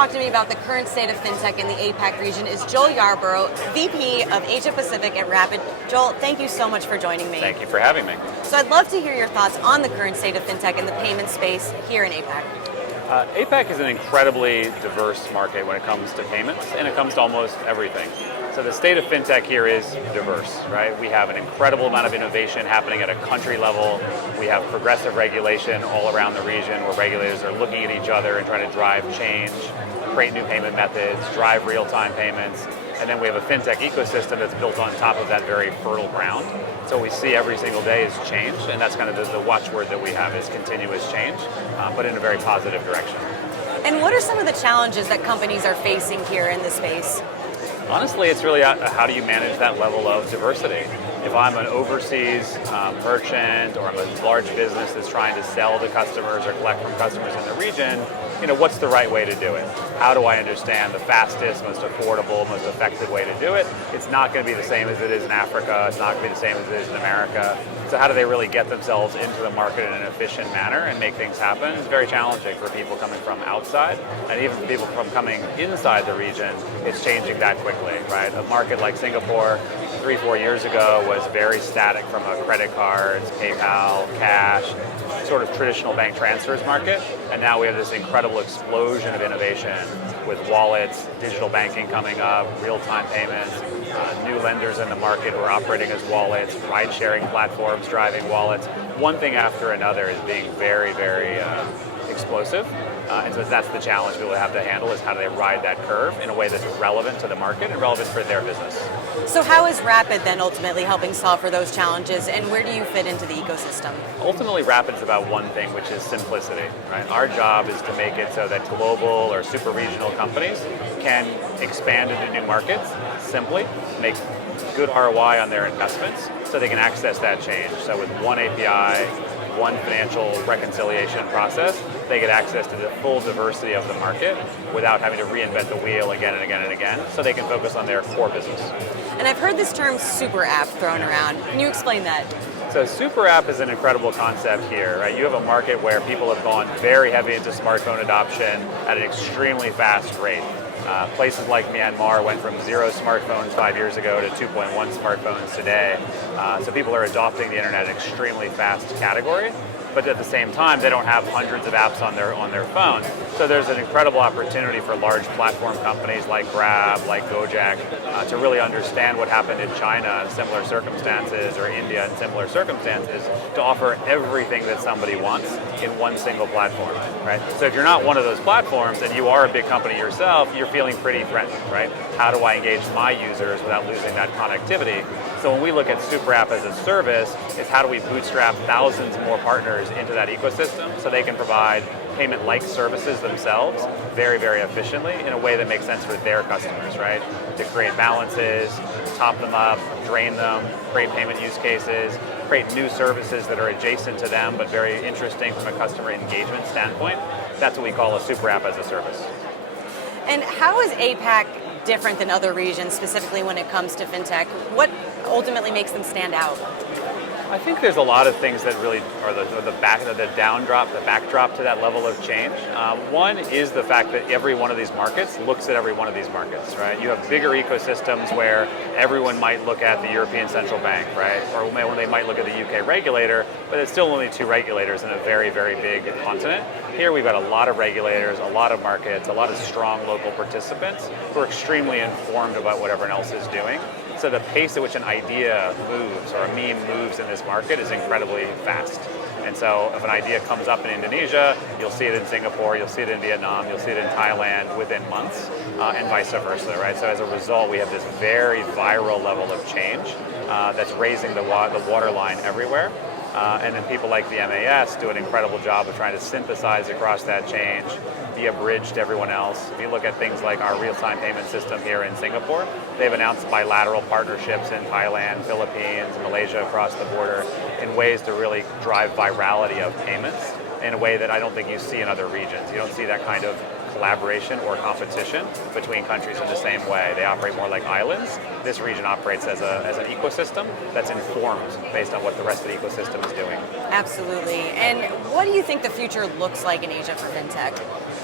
talk to me about the current state of fintech in the APAC region is Joel Yarbrough, VP of Asia Pacific at Rapyd. Joel, thank you so much for joining me. Thank you for having me. So I'd love to hear your thoughts on the current state of fintech in the payment space here in APAC. APAC is an incredibly diverse market when it comes to payments, and it comes to almost everything. So the state of fintech here is diverse, right? We have an incredible amount of innovation happening at a country level. We have progressive regulation all around the region where regulators are looking at each other and trying to drive change, create new payment methods, drive real-time payments. And then we have a fintech ecosystem that's built on top of that very fertile ground. So what we see every single day is change, and that's kind of the watchword that we have is continuous change, but in a very positive direction. And what are some of the challenges that companies are facing here in this space? Honestly, it's really how do you manage that level of diversity? If I'm an overseas merchant or I'm a large business that's trying to sell to customers or collect from customers in the region, what's the right way to do it? How do I understand the fastest, most affordable, most effective way to do it? It's not going to be the same as it is in Africa. It's not going to be the same as it is in America. So how do they really get themselves into the market in an efficient manner and make things happen? It's very challenging for people coming from outside, and even for people from coming inside the region, it's changing that quickly, right? A market like Singapore 3-4 years ago was very static from a credit cards, PayPal, cash, sort of traditional bank transfers market, and now we have this incredible explosion of innovation with wallets, digital banking coming up, real-time payments, new lenders in the market who are operating as wallets, ride-sharing platforms driving wallets. One thing after another is being very, very explosive. And so that's the challenge people have to handle is how do they ride that curve in a way that's relevant to the market and relevant for their business. So how is Rapyd then ultimately helping solve for those challenges, and where do you fit into the ecosystem? Ultimately, Rapyd is about one thing, which is simplicity, right? Our job is to make it so that global or super regional companies can expand into new markets simply, make good ROI on their investments so they can access that change. So with one API, one financial reconciliation process, they get access to the full diversity of the market without having to reinvent the wheel again and again and again, so they can focus on their core business. And I've heard this term super app thrown around. Can you explain that? So super app is an incredible concept here, right? You have a market where people have gone very heavy into smartphone adoption at an extremely fast rate. Places like Myanmar went from 0 smartphones 5 years ago to 2.1 smartphones today. So people are adopting the internet in an extremely fast category, but at the same time, they don't have hundreds of apps on their phone. So there's an incredible opportunity for large platform companies like Grab, like Gojek, to really understand what happened in China in similar circumstances or India in similar circumstances to offer everything that somebody wants in one single platform, right? So if you're not one of those platforms and you are a big company yourself, you're feeling pretty threatened, right? How do I engage my users without losing that connectivity? So when we look at Super App as a service, it's how do we bootstrap thousands more partners into that ecosystem so they can provide payment-like services themselves very, very efficiently in a way that makes sense for their customers, right? To create balances, top them up, drain them, create payment use cases, create new services that are adjacent to them but very interesting from a customer engagement standpoint. That's what we call a Super App as a service. And how is APAC different than other regions, specifically when it comes to fintech? What ultimately makes them stand out? I think there's a lot of things that really are the backdrop to that level of change. One is the fact that every one of these markets looks at every one of these markets, right? You have bigger ecosystems where everyone might look at the European Central Bank, right? Or when they might look at the UK regulator, but it's still only 2 regulators in a very, very big continent. Here we've got a lot of regulators, a lot of markets, a lot of strong local participants who are extremely informed about what everyone else is doing. So the pace at which an idea moves or a meme moves in this market is incredibly fast. And so if an idea comes up in Indonesia, you'll see it in Singapore, you'll see it in Vietnam, you'll see it in Thailand within months, and vice versa, right? So as a result, we have this very viral level of change that's raising the waterline everywhere. And then people like the MAS do an incredible job of trying to synthesize across that change, be a bridge to everyone else. If you look at things like our real-time payment system here in Singapore, they've announced bilateral partnerships in Thailand, Philippines, Malaysia across the border in ways to really drive virality of payments in a way that I don't think you see in other regions. You don't see that kind of collaboration or competition between countries in the same way. They operate more like islands. This region operates as an ecosystem that's informed based on what the rest of the ecosystem is doing. Absolutely. And what do you think the future looks like in Asia for fintech?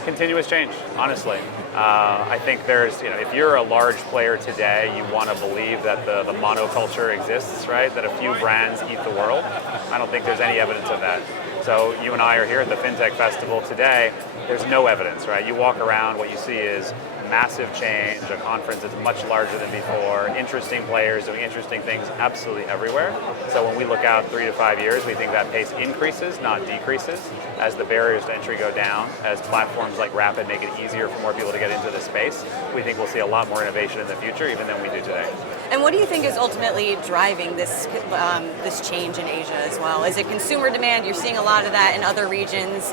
Continuous change, honestly. I think there's, if you're a large player today, you want to believe that the monoculture exists, right? That a few brands eat the world. I don't think there's any evidence of that. So you and I are here at the FinTech Festival today. There's no evidence, right? You walk around, what you see is massive change, a conference that's much larger than before, interesting players doing interesting things absolutely everywhere. So when we look out 3 to 5 years, we think that pace increases, not decreases, as the barriers to entry go down, as platforms like Rapyd make it easier for more people to get into this space. We think we'll see a lot more innovation in the future, even than we do today. And what do you think is ultimately driving this change in Asia as well? Is it consumer demand? You're seeing a lot of that in other regions.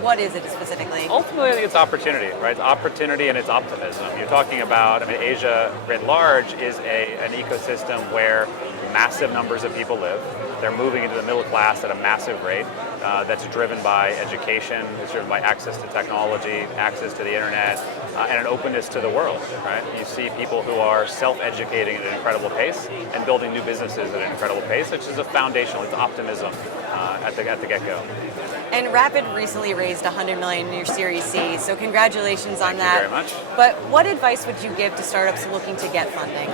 What is it specifically? Ultimately, I think it's opportunity, right? It's opportunity and it's optimism. You're talking about, Asia writ large is an ecosystem where massive numbers of people live. They're moving into the middle class at a massive rate. That's driven by education, it's driven by access to technology, access to the internet, and an openness to the world, right? You see people who are self-educating at an incredible pace and building new businesses at an incredible pace, which is a foundational, it's optimism at the get-go. And Rapyd recently raised $100 million in your Series C, so congratulations on that. Thank you very much. But what advice would you give to startups looking to get funding?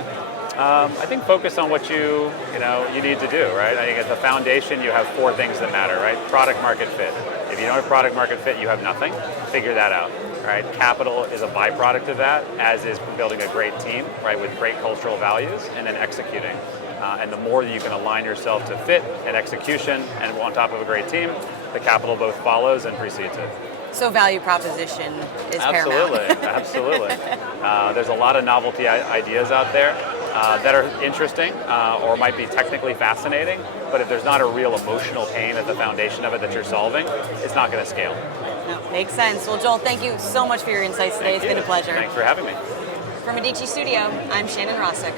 I think focus on what you need to do, right? I think at the foundation you have 4 things that matter, right? Product market fit. If you don't have product market fit, you have nothing. Figure that out, right? Capital is a byproduct of that, as is building a great team, right, with great cultural values, and then executing. And the more that you can align yourself to fit and execution, and on top of a great team, the capital both follows and precedes it. So value proposition is paramount. Absolutely. There's a lot of novelty ideas out there that are interesting or might be technically fascinating, but if there's not a real emotional pain at the foundation of it that you're solving, it's not going to scale. No, makes sense. Well, Joel, thank you so much for your insights today. It's been a pleasure. Thanks for having me. From Medici Studio, I'm Shannon Rossick.